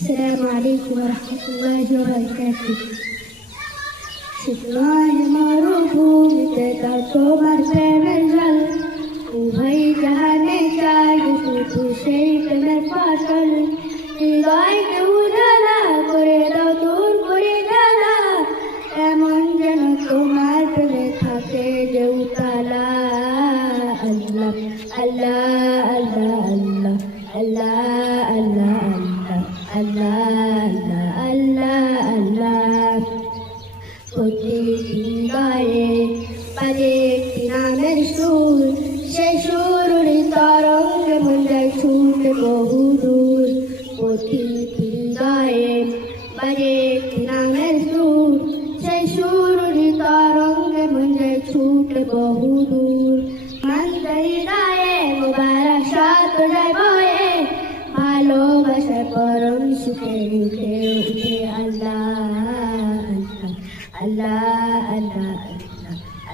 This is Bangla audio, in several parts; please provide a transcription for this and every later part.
السلام عليكم ورحمة الله وبركاته. শুকনায় মরুভূমিতে তার তোমার প্রেমের জল, উভয় জাহানে চাই শুধু সেই প্রেমের ফসল। হৃদয়কে উজালা করে দাও, দূর করে জ্বালা, এমন যেন তোমার প্রেমে থাকে যে উতালা। আল্লাহ আল্লাহ আল্লাহ আল্লাহ আল্লাহ আল্লাহ আল্লাহ আল্লাহ আল্লাহ। প্রতিদিন গায়ে বাজে একটি নামের সুর, সে সুরের তরঙ্গে মন যায় ছুটে বহুদূর। প্রতিদিন গায়ে বাজে একটি নামের সুর, সে সুরের তরঙ্গে মন যায় ছুটে বহুদূর। হৃদয়ে মোবারক সাত যায় বয়ে, ভালোবাসার পরম সুখে উঠে উঠে আল্লাহ আল্লাহ আল্লাহ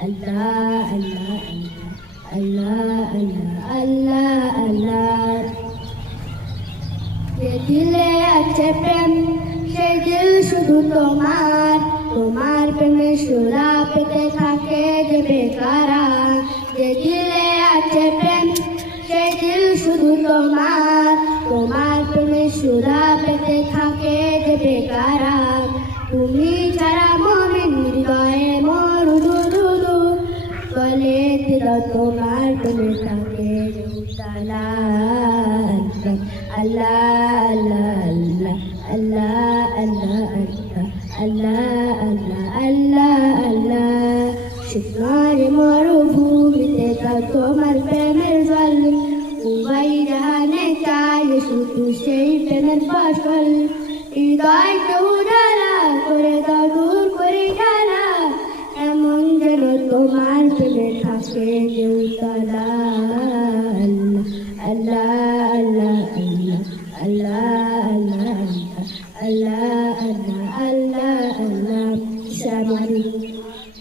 আল্লাহ আল্লাহ আল্লাহ আল্লাহ আল্লাহ আল্লাহ। যে দিলে আছে প্রেম সে দিল শুধু তোমার, তোমার প্রেমে সুরা পেতে থাকে যে বেকারা। যে দিলে আছে প্রেম সে দিল শুধু তোমার, তোমার প্রেমে সুরা পেতে থাকে যে বেকারা। তুমি ছাড়া মমিন হৃদয়ে মরুদুদু, বলে দিল তোমার প্রেমে থাকে যে উতালা। আল্লাহ আল্লাহ আল্লাহ আল্লাহ আল্লাহ আল্লাহ আল্লাহ আল্লাহ। শুকনার মরুভূমিতে তাও তোমার প্রেমের জল, উভয় জাহানে চাই শুধু সেই প্রেমের ফসল। হৃদয়কে উজালা করে দাও, দূর করে জ্বালা, এমন যেন তোমার প্রেমে থাকে যে উতালা।